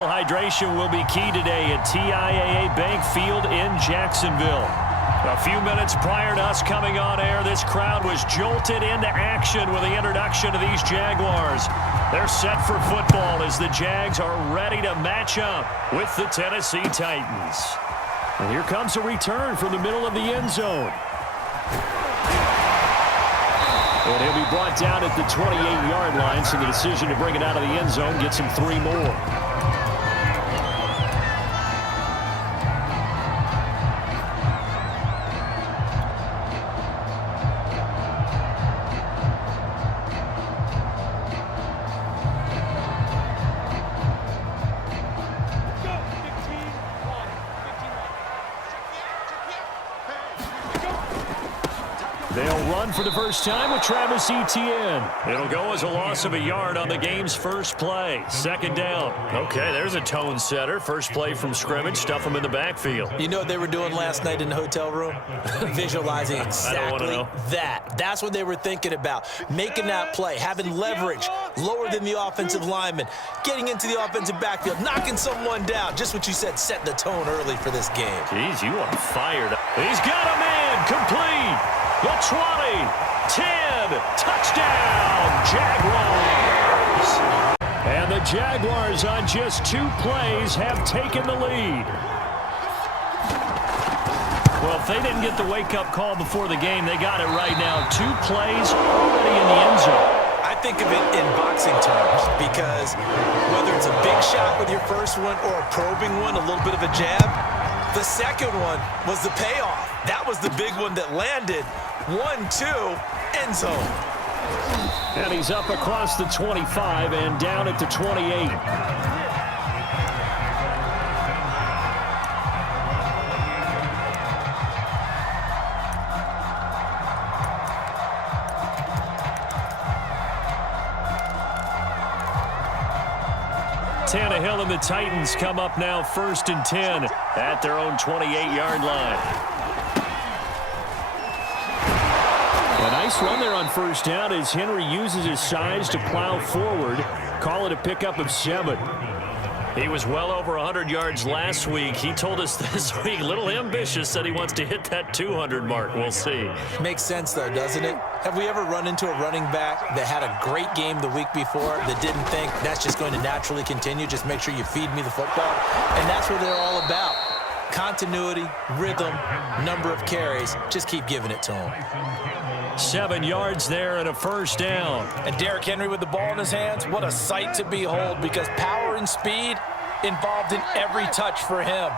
Hydration will be key today at TIAA Bank Field in Jacksonville. A few minutes prior to us coming on air, this crowd was jolted into action with the introduction of these Jaguars. They're set for football as the Jags are ready to match up with the Tennessee Titans. And here comes a return from the middle of the end zone. And he'll be brought down at the 28-yard line, so the decision to bring it out of the end zone gets him 3 more. They'll run for the first time with Travis Etienne. It'll go as a loss of a yard on the game's first play. Second down. Okay, there's a tone setter. First play from scrimmage. Stuff them in the backfield. You know what they were doing last night in the hotel room? Visualizing exactly that. That's what they were thinking about. Making that play, having leverage, lower than the offensive lineman, getting into the offensive backfield, knocking someone down. Just what you said, set the tone early for this game. Jeez, you are fired up. He's got a man. Complete. The 20, 10, touchdown, Jaguars. And the Jaguars on just 2 plays have taken the lead. Well, if they didn't get the wake-up call before the game, they got it right now. 2 plays already in the end zone. I think of it in boxing terms because whether it's a big shot with your first one or a probing one, a little bit of a jab, the second one was the payoff. That was the big one that landed. 1-2, end zone. And he's up across the 25 and down at the 28. Tannehill and the Titans come up now 1st and 10 at their own 28-yard line. A nice run there on first down as Henry uses his size to plow forward. Call it a pickup of 7. He was well over 100 yards last week. He told us this week, a little ambitious, said he wants to hit that 200 mark. We'll see. Makes sense, though, doesn't it? Have we ever run into a running back that had a great game the week before that didn't think that's just going to naturally continue? Just make sure you feed me the football. And that's what they're all about. Continuity, rhythm, number of carries. Just keep giving it to them. 7 yards there and a first down. And Derrick Henry with the ball in his hands, what a sight to behold because power and speed involved in every touch for him.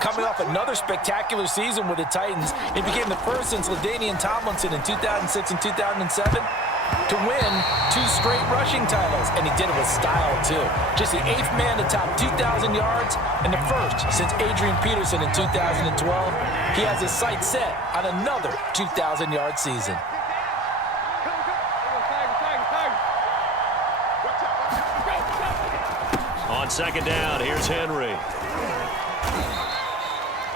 Coming off another spectacular season with the Titans, he became the first since LaDainian Tomlinson in 2006 and 2007 to win 2 straight rushing titles, and he did it with style too. Just the 8th man to top 2,000 yards and the first since Adrian Peterson in 2012. He has his sights set on another 2,000-yard season. On second down, here's Henry.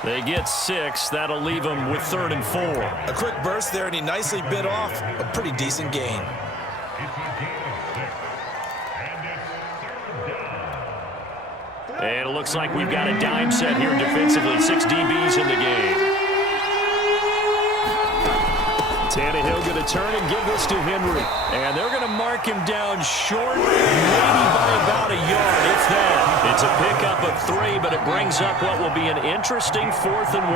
They get 6. That'll leave them with 3rd and 4. A quick burst there, and he nicely bit off a pretty decent gain. And it looks like we've got a dime set here defensively. 6 DBs in the game. Tannehill going to turn and give this to Henry. And they're going to mark him down short, maybe by about a yard, if that. It's a pickup of 3, but it brings up what will be an interesting 4th and 1.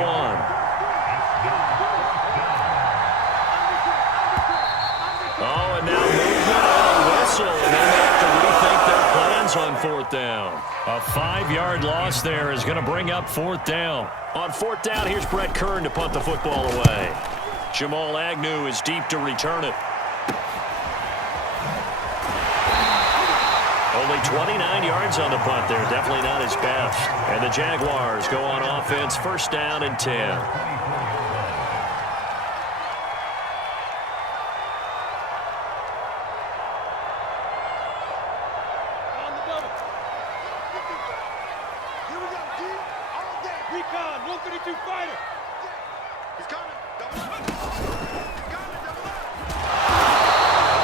Oh, and now movement and a whistle. And then they have to rethink their plans on 4th down. A 5-yard loss there is going to bring up 4th down. On 4th down, here's Brett Kern to punt the football away. Jamal Agnew is deep to return it. Only 29 yards on the punt there. Definitely not his best. And the Jaguars go on offense, 1st down and 10.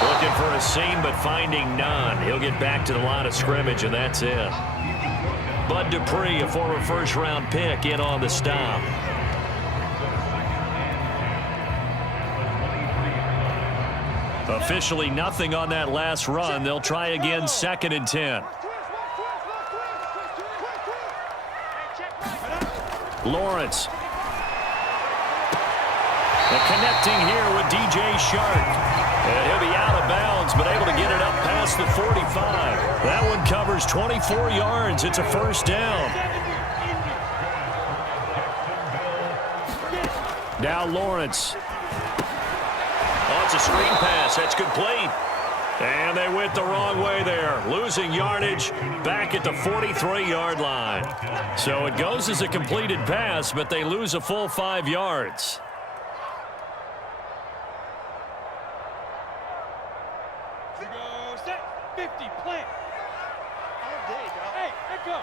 Looking for a seam, but finding none. He'll get back to the line of scrimmage, and that's it. Bud Dupree, a former first-round pick, in on the stop. Officially nothing on that last run. They'll try again, 2nd and 10. Lawrence. And connecting here with DJ Shark. And he'll be out of bounds, but able to get it up past the 45. That one covers 24 yards. It's a first down. Now Lawrence. Oh, it's a screen pass. That's complete. And they went the wrong way there. Losing yardage back at the 43-yard line. So it goes as a completed pass, but they lose a full 5 yards. Set, 50, plant. Hey, let go.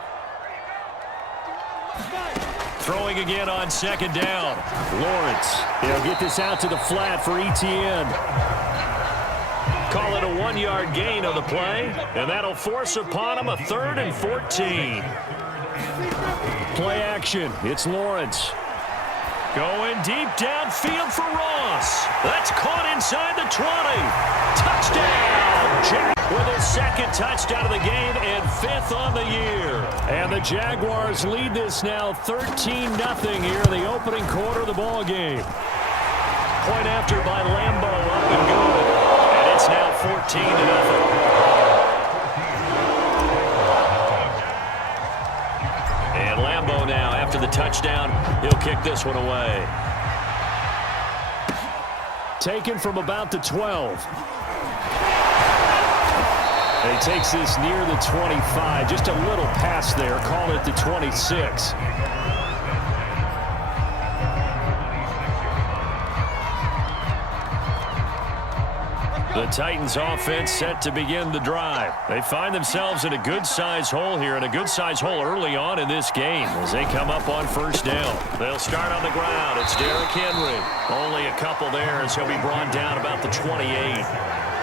Throwing again on 2nd down. Lawrence. He'll get this out to the flat for Etienne. Call it a 1-yard gain on the play, and that'll force upon him a 3rd and 14. Play action. It's Lawrence. Going deep downfield for Ross. That's caught inside the 20. Touchdown! Jack with his 2nd touchdown of the game and 5th on the year. And the Jaguars lead this now 13-0 here in the opening quarter of the ball game. Point after by Lambo, up and good. And it's now 14-0. And Lambo now, after the touchdown, he'll kick this one away. Taken from about the 12. And he takes this near the 25. Just a little pass there. Call it the 26. The Titans offense set to begin the drive. They find themselves in a good-sized hole here, and a good-sized hole early on in this game as they come up on 1st down. They'll start on the ground. It's Derrick Henry. Only a couple there as he'll be brought down about the 28.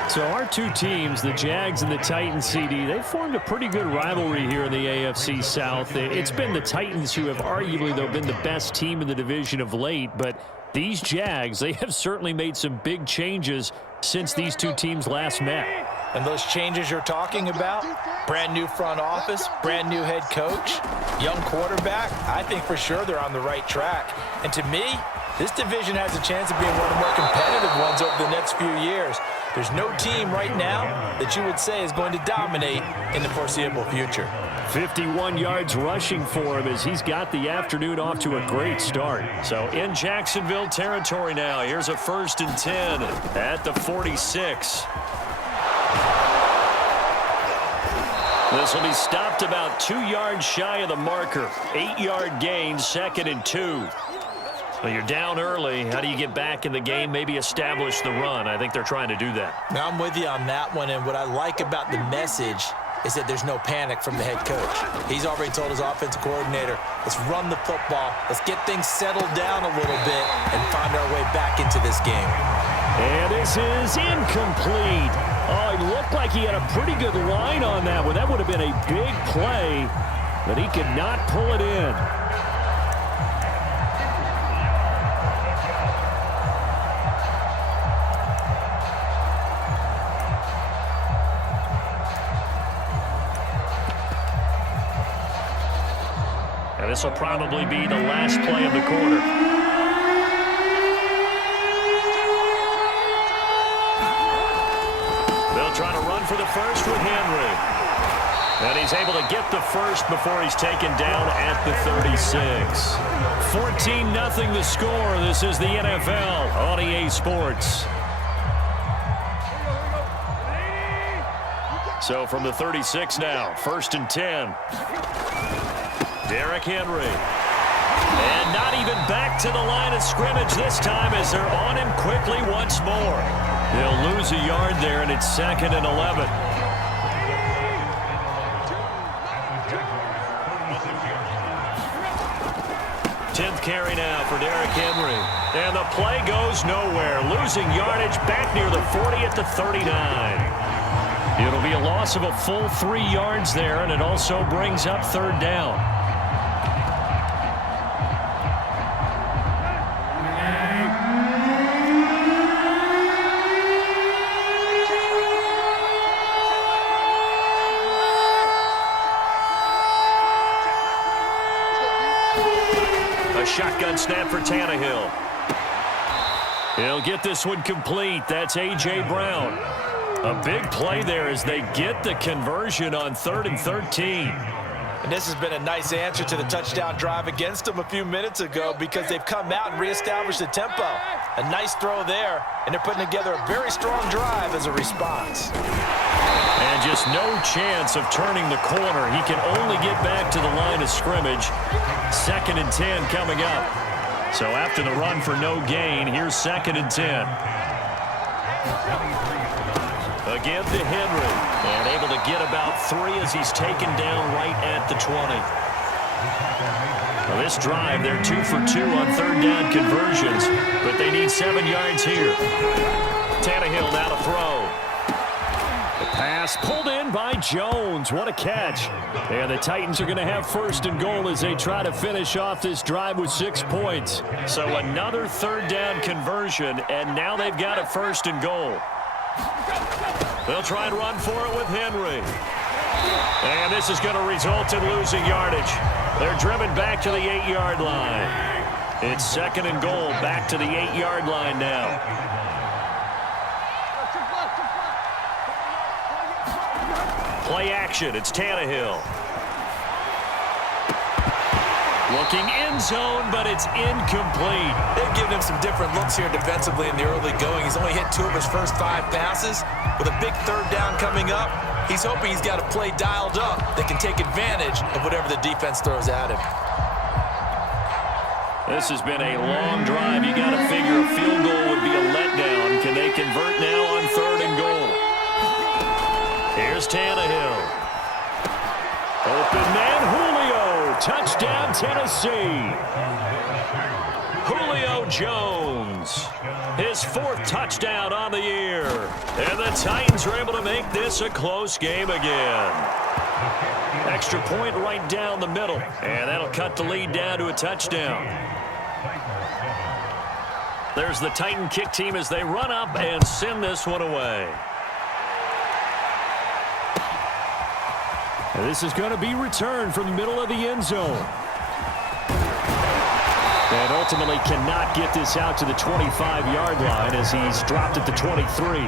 So our two teams, the Jags and the Titans, CD, they formed a pretty good rivalry here in the AFC South. It's been the Titans who have arguably, though, been the best team in the division of late, but these Jags, they have certainly made some big changes since these two teams last met. And those changes you're talking about, brand new front office, brand new head coach, young quarterback, I think for sure they're on the right track. And to me, this division has a chance of being one of the more competitive ones over the next few years. There's no team right now that you would say is going to dominate in the foreseeable future. 51 yards rushing for him as he's got the afternoon off to a great start. So in Jacksonville territory now. Here's a 1st and 10 at the 46. This will be stopped about 2 yards shy of the marker. 8-yard gain, 2nd and 2. Well, you're down early. How do you get back in the game, maybe establish the run? I think they're trying to do that. Now, I'm with you on that one, and what I like about the message is that there's no panic from the head coach. He's already told his offensive coordinator, let's run the football, let's get things settled down a little bit and find our way back into this game. And this is incomplete. Oh, it looked like he had a pretty good line on that one. That would have been a big play, but he could not pull it in. And this will probably be the last play of the quarter. They'll try to run for the first with Henry. And he's able to get the first before he's taken down at the 36. 14-0 the score. This is the NFL on EA Sports. So from the 36 now, 1st and 10. Derrick Henry. And not even back to the line of scrimmage this time as they're on him quickly once more. They'll lose a yard there, and it's 2nd and 11. Tenth carry now for Derrick Henry. And the play goes nowhere. Losing yardage back near the 40 at the 39. It'll be a loss of a full 3 yards there, and it also brings up third down. A shotgun snap for Tannehill. He'll get this one complete. That's A.J. Brown. A big play there as they get the conversion on 3rd and 13. And this has been a nice answer to the touchdown drive against them a few minutes ago because they've come out and reestablished the tempo. A nice throw there, and they're putting together a very strong drive as a response. And just no chance of turning the corner. He can only get back to the line of scrimmage. 2nd and 10 coming up. So after the run for no gain, here's 2nd and 10. Again to Henry, and able to get about 3 as he's taken down right at the 20. Well, this drive, they're 2 for 2 on 3rd down conversions, but they need 7 yards here. Tannehill now to throw. The pass pulled in by Jones. What a catch. And the Titans are going to have 1st and goal as they try to finish off this drive with 6 points. So another 3rd down conversion, and now they've got a 1st and goal. They'll try and run for it with Henry. And this is going to result in losing yardage. They're driven back to the 8-yard line. It's 2nd and goal, back to the 8-yard line now. Play action, it's Tannehill. Looking end zone, but it's incomplete. They've given him some different looks here defensively in the early going. He's only hit 2 of his first 5 passes. With a big 3rd down coming up, he's hoping he's got a play dialed up that can take advantage of whatever the defense throws at him. This has been a long drive. You got to figure a field goal would be a letdown. Can they convert now on 3rd and goal? Here's Tannehill. Open man, Julio. Touchdown, Tennessee. Julio Jones. His 4th touchdown on the year. And the Titans are able to make this a close game again. Extra point right down the middle. And that'll cut the lead down to a touchdown. There's the Titan kick team as they run up and send this one away. And this is going to be returned from the middle of the end zone. And ultimately cannot get this out to the 25-yard line as he's dropped at the 23.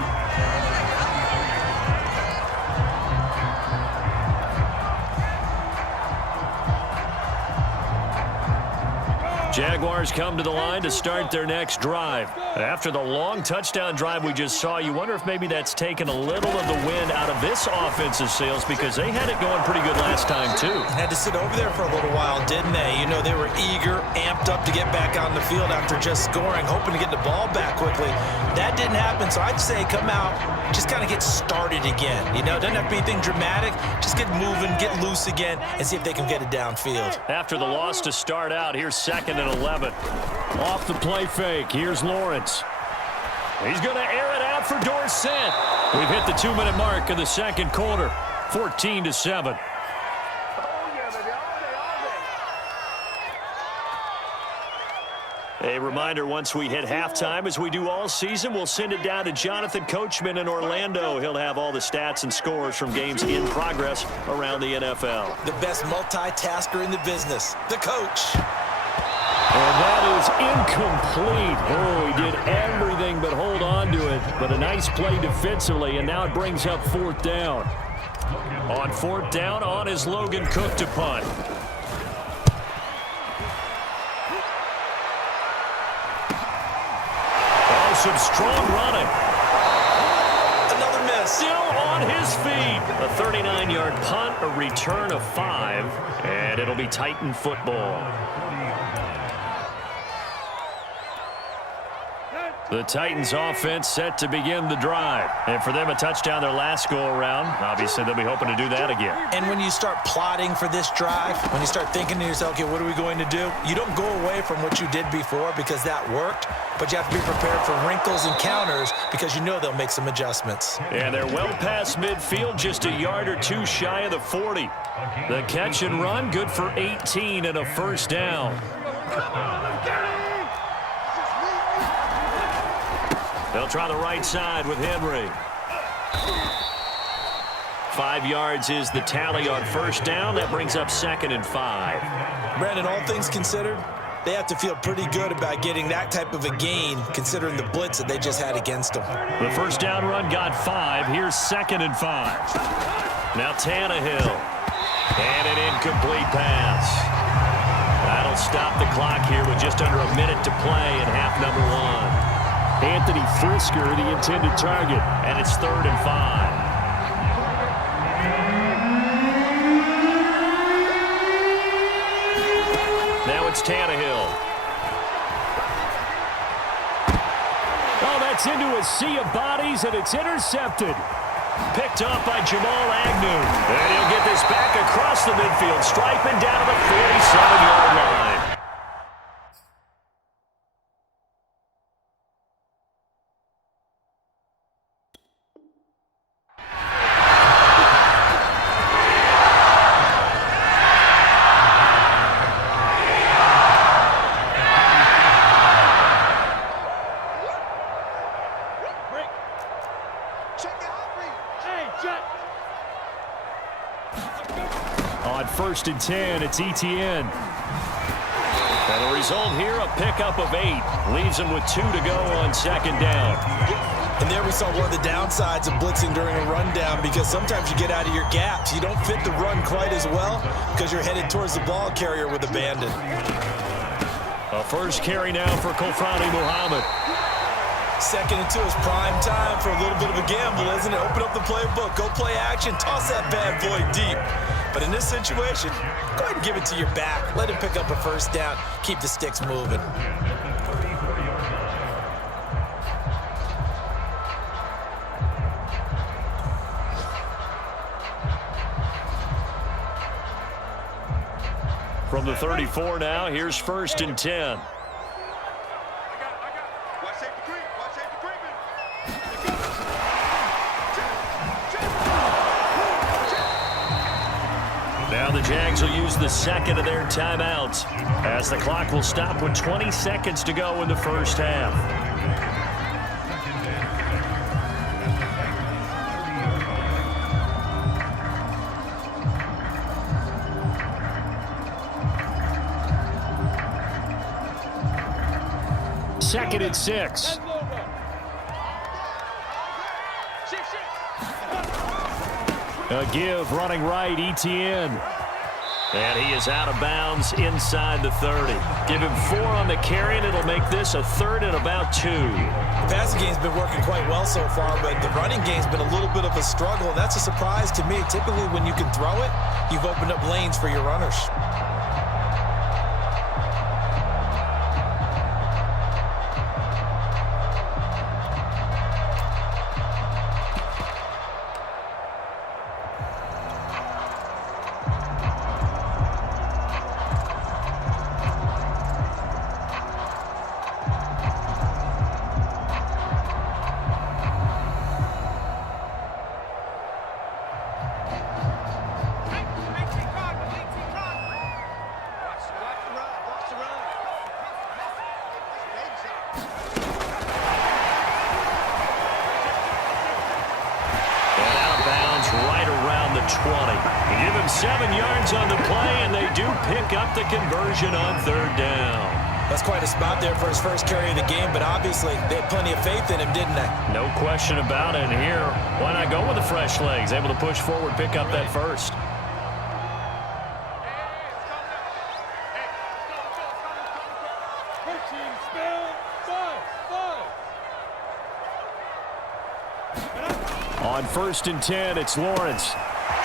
Jaguars come to the line to start their next drive. After the long touchdown drive we just saw, you wonder if maybe that's taken a little of the wind out of this offensive sails because they had it going pretty good last time, too. Had to sit over there for a little while, didn't they? You know, they were eager, amped up to get back on the field after just scoring, hoping to get the ball back quickly. That didn't happen, so I'd say come out, just kind of get started again. You know, doesn't have to be anything dramatic. Just get moving, get loose again, and see if they can get it downfield. After the loss to start out, here's 2nd and 11. Off the play fake, here's Lawrence. He's going to air it out for Dorsett. We've hit the 2-minute mark of the 2nd quarter, 14-7. A reminder, once we hit halftime, as we do all season, we'll send it down to Jonathan Coachman in Orlando. He'll have all the stats and scores from games in progress around the NFL. The best multitasker in the business, the coach. And that is incomplete. Oh, he did everything but hold on to it. But a nice play defensively, and now it brings up 4th down. On 4th down, on is Logan Cook to punt. Some strong running. Another miss. Still on his feet. A 39-yard punt, a return of 5, and it'll be Titan football. The Titans offense set to begin the drive. And for them, a touchdown their last go-around. Obviously, they'll be hoping to do that again. And when you start plotting for this drive, when you start thinking to yourself, okay, what are we going to do? You don't go away from what you did before because that worked. but you have to be prepared for wrinkles and counters because you know they'll make some adjustments. And they're well past midfield, just a yard or two shy of the 40. The catch and run, good for 18 and a first down. They'll try the right side with Henry. 5 yards is the tally on first down. That brings up 2nd and 5. Brandon, all things considered, they have to feel pretty good about getting that type of a gain considering the blitz that they just had against them. The first down run got 5. Here's 2nd and 5. Now Tannehill. And an incomplete pass. That'll stop the clock here with just under a minute to play in half number 1. Anthony Frisker, the intended target, and it's 3rd and 5. Now it's Tannehill. Oh, that's into a sea of bodies, and it's intercepted. Picked off by Jamal Agnew. And he'll get this back across the midfield stripe and down to the 47-yard line. On 1st and 10, it's Etienne. And the result here, a pickup of 8. Leaves him with 2 to go on 2nd down. And there we saw one of the downsides of blitzing during a rundown because sometimes you get out of your gaps. You don't fit the run quite as well because you're headed towards the ball carrier with abandon. A first carry now for Kofrani Muhammad. 2nd and 2 is prime time for a little bit of a gamble, isn't it? Open up the playbook, go play action, toss that bad boy deep. But in this situation, go ahead and give it to your back. Let him pick up a first down, keep the sticks moving. From the 34 now, here's 1st and 10. Now the Jags will use the 2nd of their timeouts as the clock will stop with 20 seconds to go in the first half. Second and 6. A give running right, Etienne. And he is out of bounds inside the 30. Give him 4 on the carry, and it'll make this a 3rd and about 2. The passing game's been working quite well so far, but the running game's been a little bit of a struggle, and that's a surprise to me. Typically, when you can throw it, you've opened up lanes for your runners. Give him 7 yards on the play, and they do pick up the conversion on 3rd down. That's quite a spot there for his first carry of the game, but obviously they had plenty of faith in him, didn't they? No question about it. And here, why not go with the fresh legs? Able to push forward, pick up that first. On 1st and 10, it's Lawrence.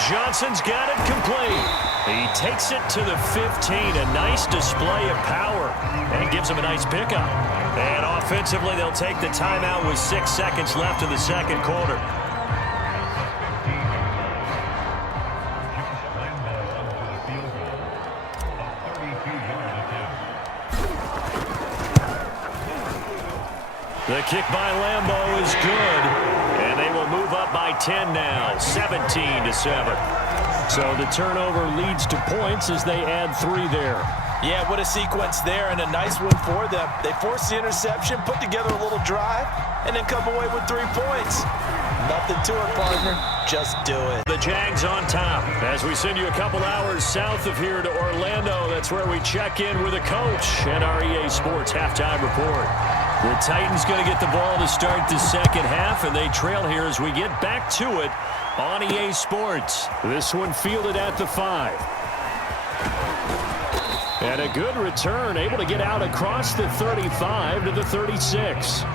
Johnson's got it complete. He takes it to the 15. A nice display of power. And gives him a nice pickup. And offensively, they'll take the timeout with 6 seconds left in the second quarter. The kick by Lambeau is good, and they will move up by 10 now, 17-7. So the turnover leads to points as they add 3 there. Yeah, what a sequence there, and a nice one for them. They force the interception, put together a little drive, and then come away with 3 points. Nothing to it, partner. Just do it. The Jags on top. As we send you a couple hours south of here to Orlando, that's where we check in with a coach at our EA Sports Halftime Report. The Titans going to get the ball to start the second half, and they trail here as we get back to it on EA Sports. This one fielded at the 5. And a good return, able to get out across the 35 to the 36.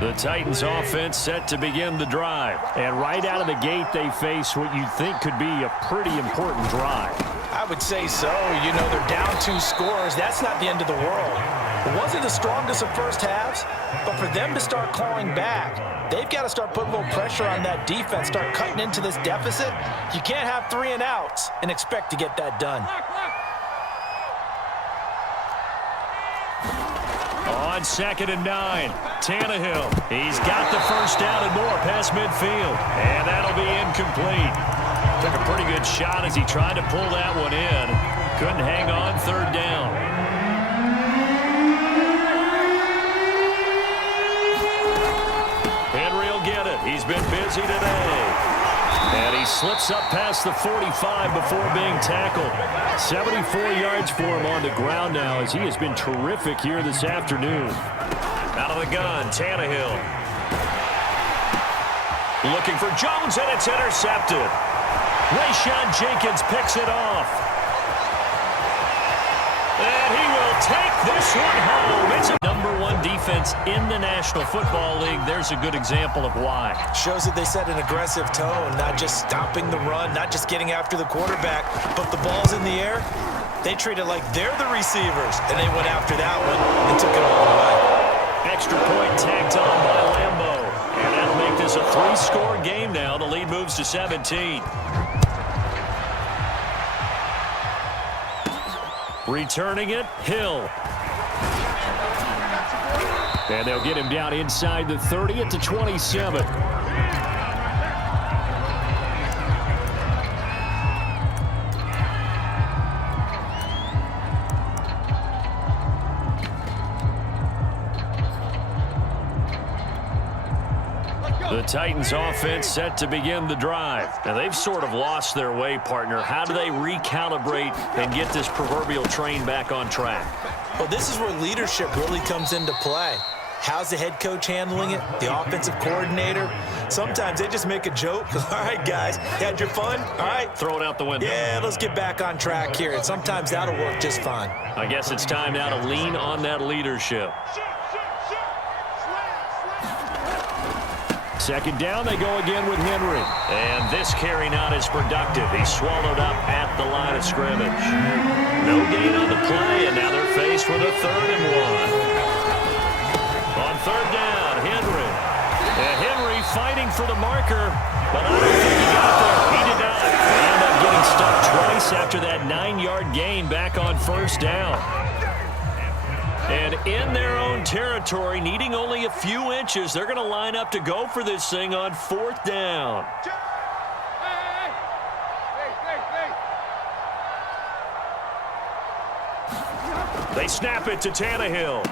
The Titans offense set to begin the drive. And right out of the gate, they face what you think could be a pretty important drive. I would say so. You know, they're down 2 scores. That's not the end of the world. It wasn't the strongest of first halves, but for them to start clawing back, they've got to start putting a little pressure on that defense, start cutting into this deficit. You can't have 3 and outs and expect to get that done. On 2nd and 9, Tannehill. He's got the first down and more past midfield. And that'll be incomplete. Took a pretty good shot as he tried to pull that one in. Couldn't hang on 3rd down. Henry will get it. He's been busy today. And he slips up past the 45 before being tackled. 74 yards for him on the ground now as he has been terrific here this afternoon. Out of the gun, Tannehill. Looking for Jones, and it's intercepted. Rayshon Jenkins picks it off. And he will take this one home. It's a #1 defense in the National Football League. There's a good example of why. Shows that they set an aggressive tone, not just stopping the run, not just getting after the quarterback, but the ball's in the air. They treat it like they're the receivers, and they went after that one and took it all the way. Extra point tagged on by Lambeau. And that'll make this a 3-score game now. The lead moves to 17. Returning it, Hill. And they'll get him down inside the 30 at the 27. The Titans offense set to begin the drive. Now they've sort of lost their way, partner. How do they recalibrate and get this proverbial train back on track? Well, this is where leadership really comes into play. How's the head coach handling it? The offensive coordinator? Sometimes they just make a joke. All right, guys, had your fun? All right. Throw it out the window. Yeah, let's get back on track here. And sometimes that'll work just fine. I guess it's time now to lean on that leadership. 2nd down, they go again with Henry. And this carry not as productive. He's swallowed up at the line of scrimmage. No gain on the play, and now they're faced with a 3rd and 1. On 3rd down, Henry. And Henry fighting for the marker, but I don't think he got there. He did not. They end up getting stuck twice after that 9-yard gain back on 1st down. And in their own territory, needing only a few inches, they're going to line up to go for this thing on 4th down. They snap it to Tannehill.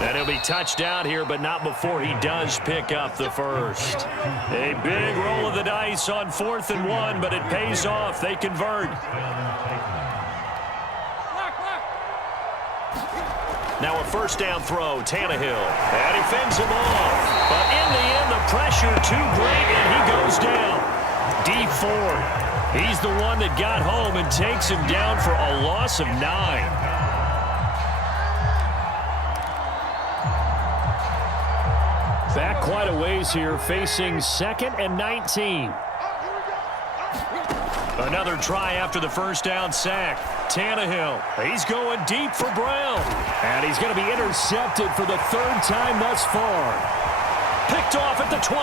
And he'll be touched down here, but not before he does pick up the first. A big roll of the dice on 4th and 1, but it pays off. They convert. Now a 1st down throw, Tannehill. And he fends him off. But in the end, the pressure too great, and he goes down. Deep Ford. He's the one that got home and takes him down for a loss of 9. Back quite a ways here, facing 2nd and 19. Another try after the 1st down sack. Tannehill, he's going deep for Brown. And he's going to be intercepted for the 3rd time thus far. Picked off at the 28.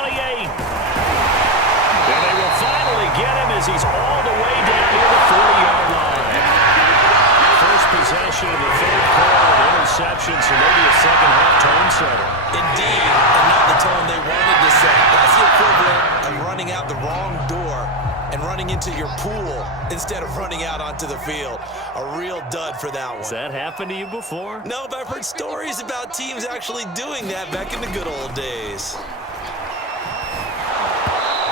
And they will finally get him as he's all the way down near the 40-yard line. First possession of the third quarter, an interception, so maybe a second-half tone setter. Indeed, and not the tone they wanted to set. That's the equivalent of running out the wrong door and running into your pool instead of running out onto the field. A real dud for that one. Has that happened to you before? No, but I've heard stories about teams actually doing that back in the good old days.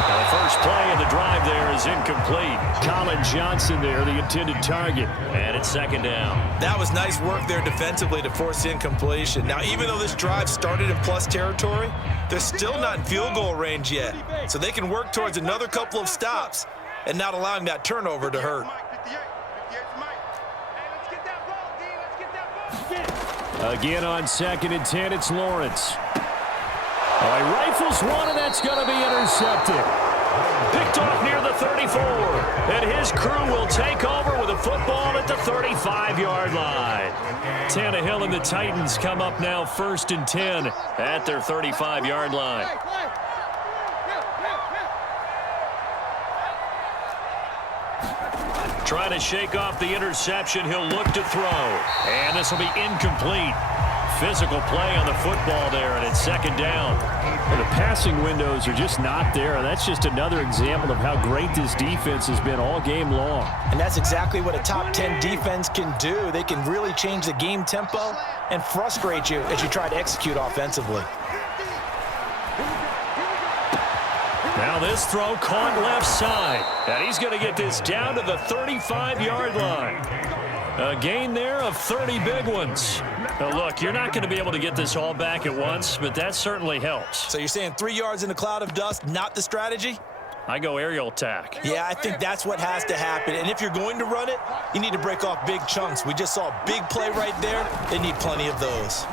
The first play of the drive there is incomplete. Colin Johnson there, the intended target. And it's second down. That was nice work there defensively to force incompletion. Now, even though this drive started in plus territory, they're still not in field goal range yet. So they can work towards another couple of stops and not allowing that turnover to hurt. Again on 2nd and 10, it's Lawrence. He rifles one, and that's going to be intercepted. Picked off near the 34. And his crew will take over with a football at the 35-yard line. Tannehill and the Titans come up now 1st and 10 at their 35-yard line. Trying to shake off the interception. He'll look to throw. And this will be incomplete. Physical play on the football there, and it's second down. Well, the passing windows are just not there, and that's just another example of how great this defense has been all game long. And that's exactly what a top 10 defense can do. They can really change the game tempo and frustrate you as you try to execute offensively. Now this throw caught left side, and he's going to get this down to the 35-yard line. A gain there of 30 big ones. Now look, you're not going to be able to get this all back at once, but that certainly helps. So you're saying 3 yards in a cloud of dust, not the strategy? I go aerial attack. Yeah, I think that's what has to happen. And if you're going to run it, you need to break off big chunks. We just saw a big play right there. They need plenty of those.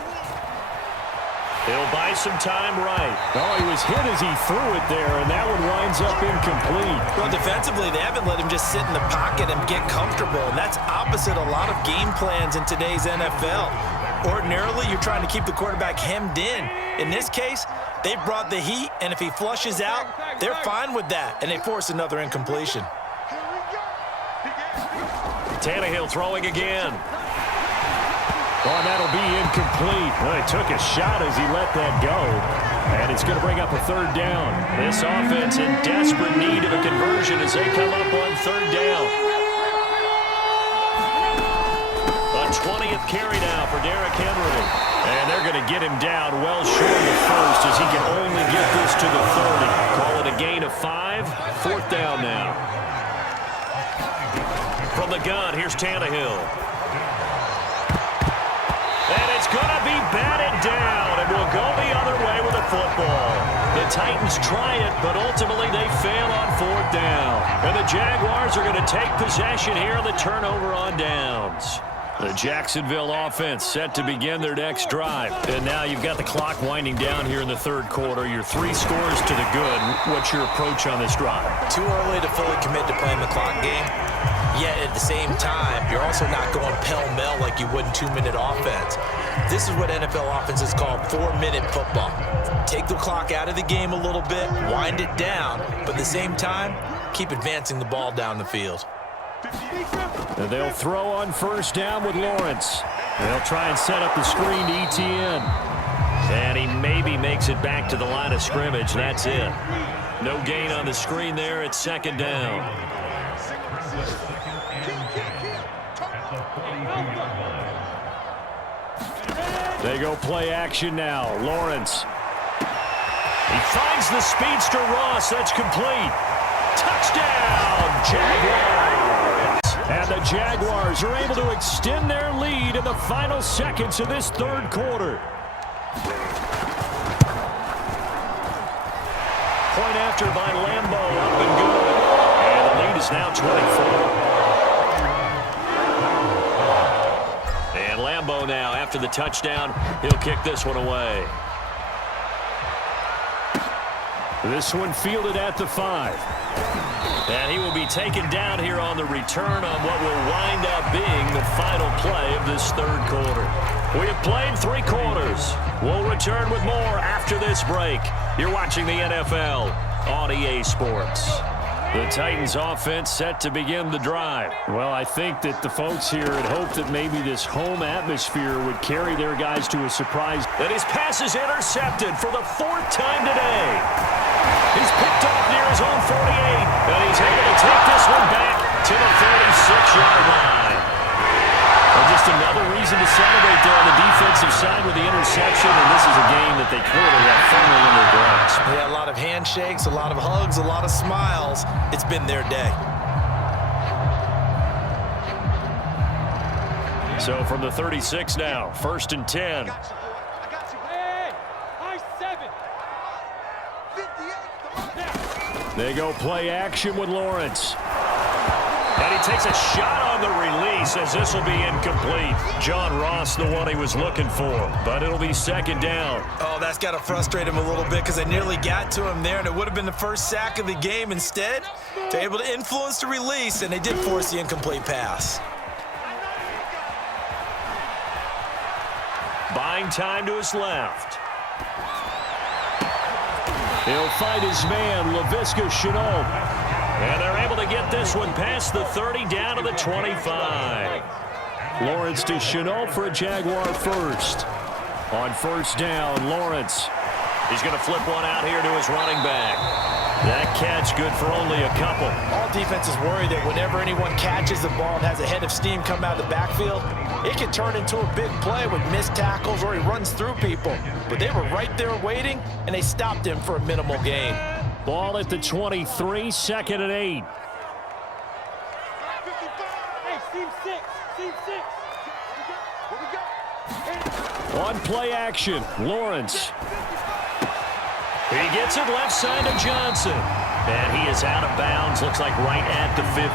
He'll buy some time right. Oh, he was hit as he threw it there, and that one winds up incomplete. Well, defensively, they haven't let him just sit in the pocket and get comfortable, and that's opposite a lot of game plans in today's NFL. Ordinarily, you're trying to keep the quarterback hemmed in. In this case, they brought the heat, and if he flushes out, they're fine with that, and they force another incompletion. Tannehill throwing again. Oh, and that'll be incomplete. Well, he took a shot as he let that go. And it's going to bring up a third down. This offense in desperate need of a conversion as they come up on third down. A 20th carry now for Derrick Henry. And they're going to get him down well short of the first as he can only get this to the 30. Call it a gain of 5. Fourth down now. From the gun, here's Tannehill. And it's going to be batted down, and we'll go the other way with the football. The Titans try it, but ultimately they fail on fourth down. And the Jaguars are going to take possession here on the turnover on downs. The Jacksonville offense set to begin their next drive. And now you've got the clock winding down here in the third quarter. You're 3 scores to the good. What's your approach on this drive? Too early to fully commit to playing the clock game. Yet at the same time, you're also not going pell-mell like you would in 2-minute offense. This is what NFL offenses call 4-minute football. Take the clock out of the game a little bit, wind it down, but at the same time, keep advancing the ball down the field. And they'll throw on first down with Lawrence. They'll try and set up the screen to ETN. And he maybe makes it back to the line of scrimmage. That's it. No gain on the screen there. It's second down. They go play action now. Lawrence. He finds the speedster Ross. That's complete. Touchdown, Jaguars. And the Jaguars are able to extend their lead in the final seconds of this third quarter. Point after by Lambo, up and good. And the lead is now 24. And Lambo now, after the touchdown, he'll kick this one away. This one fielded at the 5. And he will be taken down here on the return on what will wind up being the final play of this third quarter. We have played 3 quarters. We'll return with more after this. this break. You're watching the NFL on EA Sports. The Titans offense set to begin the drive. Well, I think that the folks here had hoped that maybe this home atmosphere would carry their guys to a surprise. And his pass is intercepted for the 4th time today. He's picked off near his own 48, and he's able to take this one back to the 36-yard line. And just another reason to celebrate there on the defensive side with the interception, and this is a game that they clearly have firmly in their grasp. Yeah, a lot of handshakes, a lot of hugs, a lot of smiles. It's been their day. So from the 36 now, 1st and 10. They go play action with Lawrence. And he takes a shot on the release as this will be incomplete. John Ross, the one he was looking for, but it'll be 2nd down. Oh, that's got to frustrate him a little bit because they nearly got to him there, and it would have been the first sack of the game. Instead, they're able to influence the release, and they did force the incomplete pass. Buying time to his left. He'll fight his man, Laviska Shenault. And they're able to get this one past the 30 down to the 25. Lawrence to Shenault for a Jaguar first. On 1st down, Lawrence. He's going to flip one out here to his running back. That catch good for only a couple. All defenses worry that whenever anyone catches the ball and has a head of steam come out of the backfield, it can turn into a big play with missed tackles or he runs through people. But they were right there waiting, and they stopped him for a minimal gain. Ball at the 23, 2nd and 8. On play action, Lawrence. He gets it left side to Johnson. And he is out of bounds, looks like right at the 15.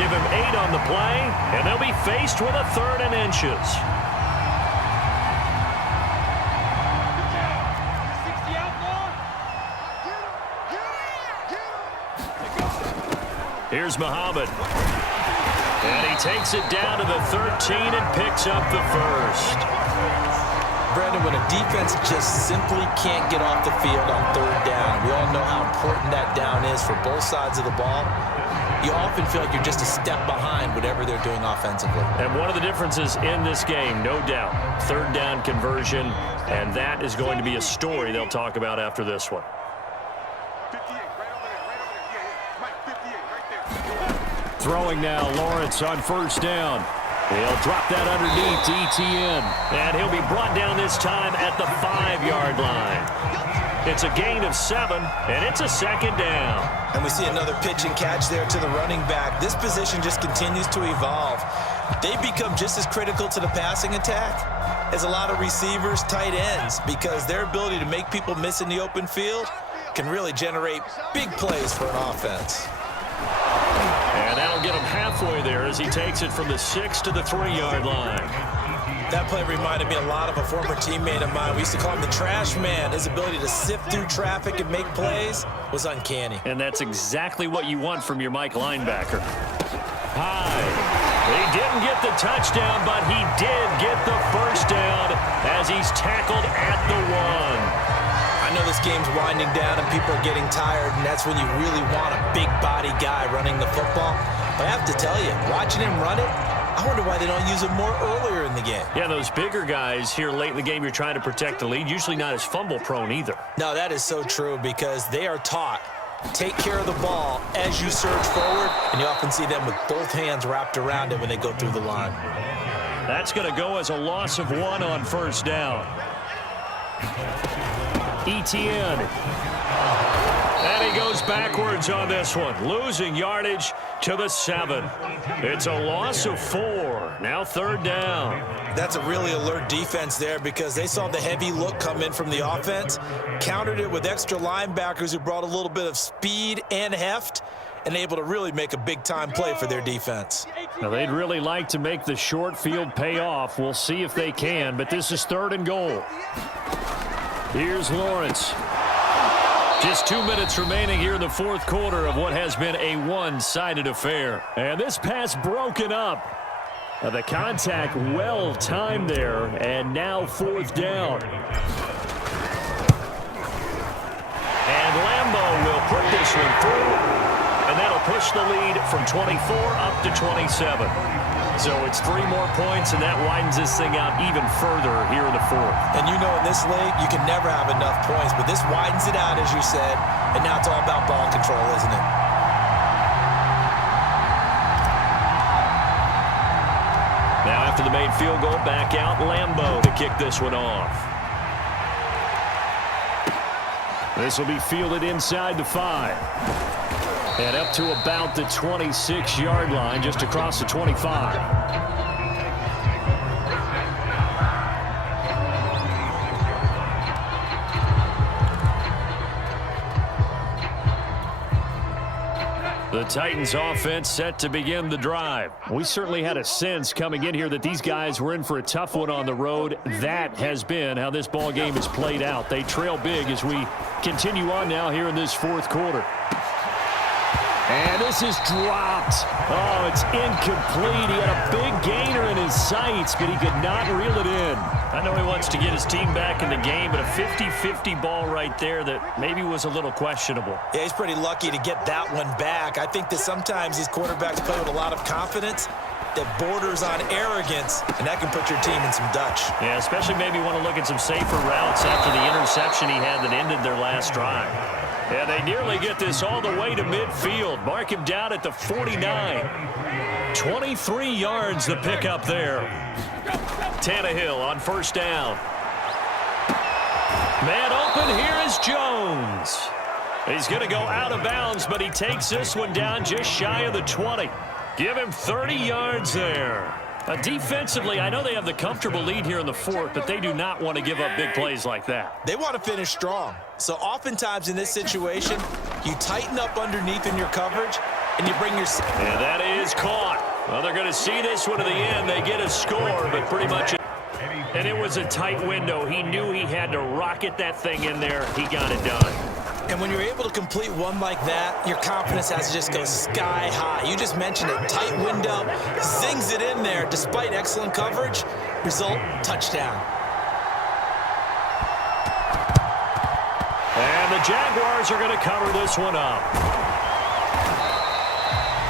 Give him 8 on the play, and they'll be faced with a 3rd and inches. Here's Muhammad. And he takes it down to the 13 and picks up the 1st. Brandon, when a defense just simply can't get off the field on 3rd down, we all know how important that down is for both sides of the ball. You often feel like you're just a step behind whatever they're doing offensively. And one of the differences in this game, no doubt, 3rd down conversion, and that is going to be a story they'll talk about after this one. Throwing now, Lawrence on 1st down. He'll drop that underneath to ETN. And he'll be brought down this time at the 5-yard line. It's a gain of 7, and it's a 2nd down. And we see another pitch and catch there to the running back. This position just continues to evolve. They become just as critical to the passing attack as a lot of receivers, tight ends, because their ability to make people miss in the open field can really generate big plays for an offense. And that'll get him halfway there as he takes it from the 6 to the 3-yard line. That play reminded me a lot of a former teammate of mine. We used to call him the trash man. His ability to sift through traffic and make plays was uncanny. And that's exactly what you want from your Mike linebacker. High. He didn't get the touchdown, but he did get the 1st down as he's tackled at the 1. I know this game's winding down and people are getting tired, and that's when you really want a big body guy running the football. But I have to tell you, watching him run it, I wonder why they don't use him more earlier in the game. Yeah, those bigger guys here late in the game, you're trying to protect the lead, usually not as fumble prone either. No, that is so true because they are taught, take care of the ball as you surge forward, and you often see them with both hands wrapped around it when they go through the line. That's going to go as a loss of 1 on 1st down. ETN. And he goes backwards on this one, losing yardage to the 7. It's a loss of 4. Now 3rd down. That's a really alert defense there because they saw the heavy look come in from the offense, countered it with extra linebackers who brought a little bit of speed and heft, and able to really make a big-time play for their defense. Now, they'd really like to make the short field pay off. We'll see if they can, but this is 3rd and goal. Here's Lawrence. Just 2 minutes remaining here in the 4th quarter of what has been a one-sided affair. And this pass broken up. The contact well timed there, and now 4th down. push the lead from 24 up to 27. So it's 3 more points, and that widens this thing out even further here in the fourth. And you know in this league, you can never have enough points, but this widens it out, as you said, and now it's all about ball control, isn't it? Now after the made field goal, back out Lambeau to kick this one off. This will be fielded inside the 5. And up to about the 26-yard line, just across the 25. The Titans offense set to begin the drive. We certainly had a sense coming in here that these guys were in for a tough one on the road. That has been how this ball game has played out. They trail big as we continue on now here in this fourth quarter. And this is dropped. Oh, it's incomplete. He had a big gainer in his sights, but he could not reel it in. I know he wants to get his team back in the game, but a 50-50 ball right there that maybe was a little questionable. Yeah, he's pretty lucky to get that one back. I think that sometimes these quarterbacks play with a lot of confidence that borders on arrogance, and that can put your team in some Dutch. Yeah, especially maybe want to look at some safer routes after the interception he had that ended their last drive. Yeah, they nearly get this all the way to midfield. Mark him down at the 49. 23 yards the pickup there. Tannehill on first down. Man open, here is Jones. He's going to go out of bounds, but he takes this one down just shy of the 20. Give him 30 yards there. Defensively, I know they have the comfortable lead here in the fourth, but they do not want to give up big plays like that. They want to finish strong. So oftentimes in this situation, you tighten up underneath in your coverage, and you bring your... And that is caught. Well, they're going to see this one to the end. They get a score, but pretty much... And it was a tight window. He knew he had to rocket that thing in there. He got it done. And when you're able to complete one like that, your confidence has to just go sky high. You just mentioned it. Tight window, zings it in there despite excellent coverage. Result, touchdown. And the Jaguars are going to cover this one up.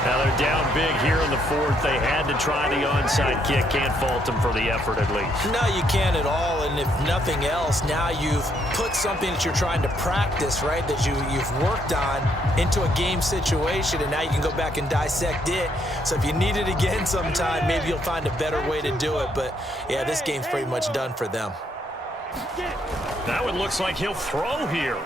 Now they're down big here in the fourth. They had to try the onside kick. Can't fault them for the effort at least. No, you can't at all. And if nothing else, now you've put something that you're trying to practice, right, that you've worked on into a game situation, and now you can go back and dissect it. So if you need it again sometime, maybe you'll find a better way to do it. But, yeah, this game's pretty much done for them. That one looks like he'll throw here.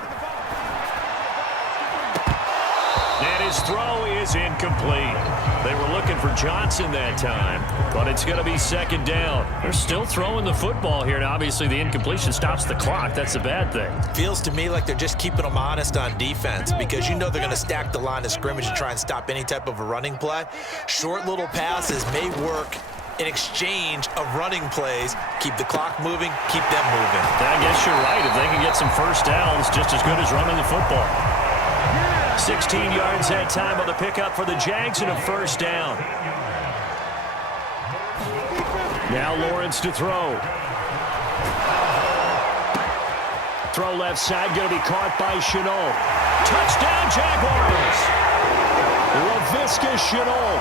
And his throw is incomplete. They were looking for Johnson that time, but it's going to be second down. They're still throwing the football here, and obviously the incompletion stops the clock. That's a bad thing. Feels to me like they're just keeping them honest on defense because you know they're going to stack the line of scrimmage and try and stop any type of a running play. Short little passes may work in exchange of running plays. Keep the clock moving, keep them moving. I guess you're right. If they can get some first downs, just as good as running the football. 16 yards that time on the pickup for the Jags and a first down. Now Lawrence to throw. Throw left side, going to be caught by Shenault. Touchdown Jaguars! Laviska Shenault,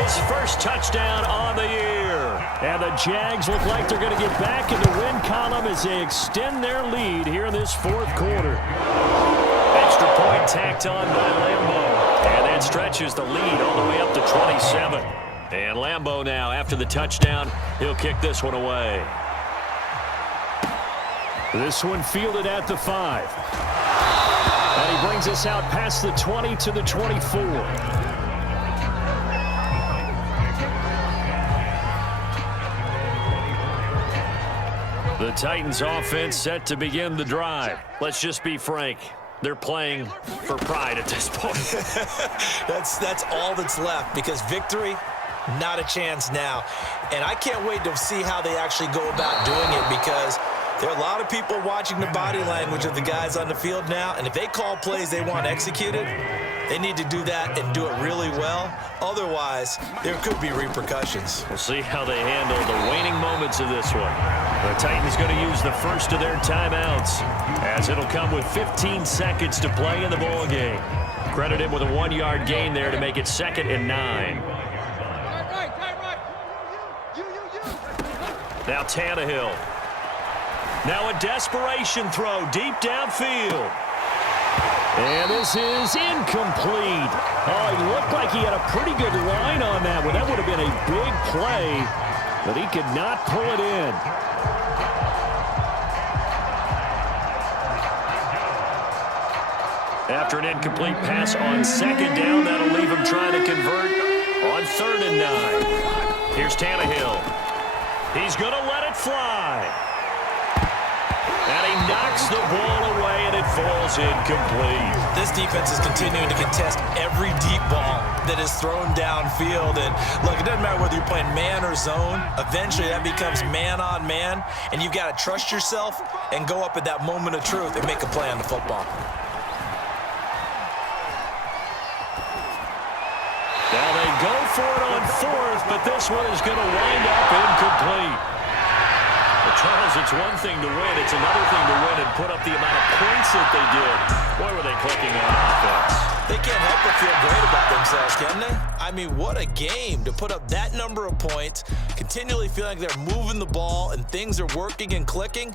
his first touchdown on the year. And the Jags look like they're going to get back in the win column as they extend their lead here in this fourth quarter. Extra point tacked on by Lambeau. And that stretches the lead all the way up to 27. And Lambeau now, after the touchdown, he'll kick this one away. This one fielded at the 5. And he brings us out past the 20 to the 24. The Titans offense set to begin the drive. Let's just be frank. They're playing for pride at this point. That's all that's left because victory, not a chance now. And I can't wait to see how they actually go about doing it because there are a lot of people watching the body language of the guys on the field now, and if they call plays they want executed, they need to do that and do it really well. Otherwise, there could be repercussions. We'll see how they handle the waning moments of this one. The Titans going to use the first of their timeouts, as it'll come with 15 seconds to play in the ball game. Credit him with a 1-yard gain there to make it 2nd and 9. Now Tannehill. Now a desperation throw deep downfield. And this is incomplete. Oh, he looked like he had a pretty good line on that one. That would have been a big play, but he could not pull it in. After an incomplete pass on 2nd down, that'll leave him trying to convert on 3rd and 9. Here's Tannehill. He's going to let it fly. And he knocks the ball away, and it falls incomplete. This defense is continuing to contest every deep ball that is thrown downfield. And, look, it doesn't matter whether you're playing man or zone. Eventually, that becomes man-on-man, and you've got to trust yourself and go up at that moment of truth and make a play on the football. Now they go for it on 4th, but this one is going to wind up incomplete. But Charles, it's one thing to win. It's another thing to win and put up the amount of points that they did. Boy, were they clicking on offense. They can't help but feel great about themselves, can they? I mean, what a game to put up that number of points, continually feeling like they're moving the ball and things are working and clicking.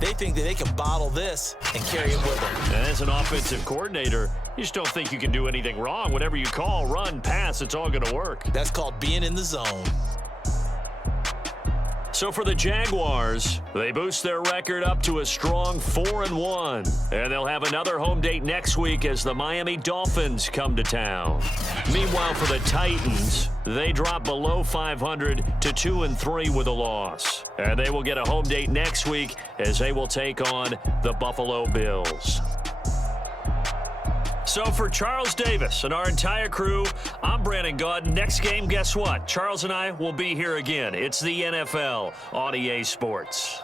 They think that they can bottle this and carry it with them. And as an offensive coordinator, you just don't think you can do anything wrong. Whatever you call, run, pass, it's all going to work. That's called being in the zone. So for the Jaguars, they boost their record up to a strong 4-1. And they'll have another home date next week as the Miami Dolphins come to town. Meanwhile, for the Titans, they drop below 500 to 2-3 with a loss. And they will get a home date next week as they will take on the Buffalo Bills. So for Charles Davis and our entire crew, I'm Brandon Gaudin. Next game, guess what? Charles and I will be here again. It's the NFL on EA Sports.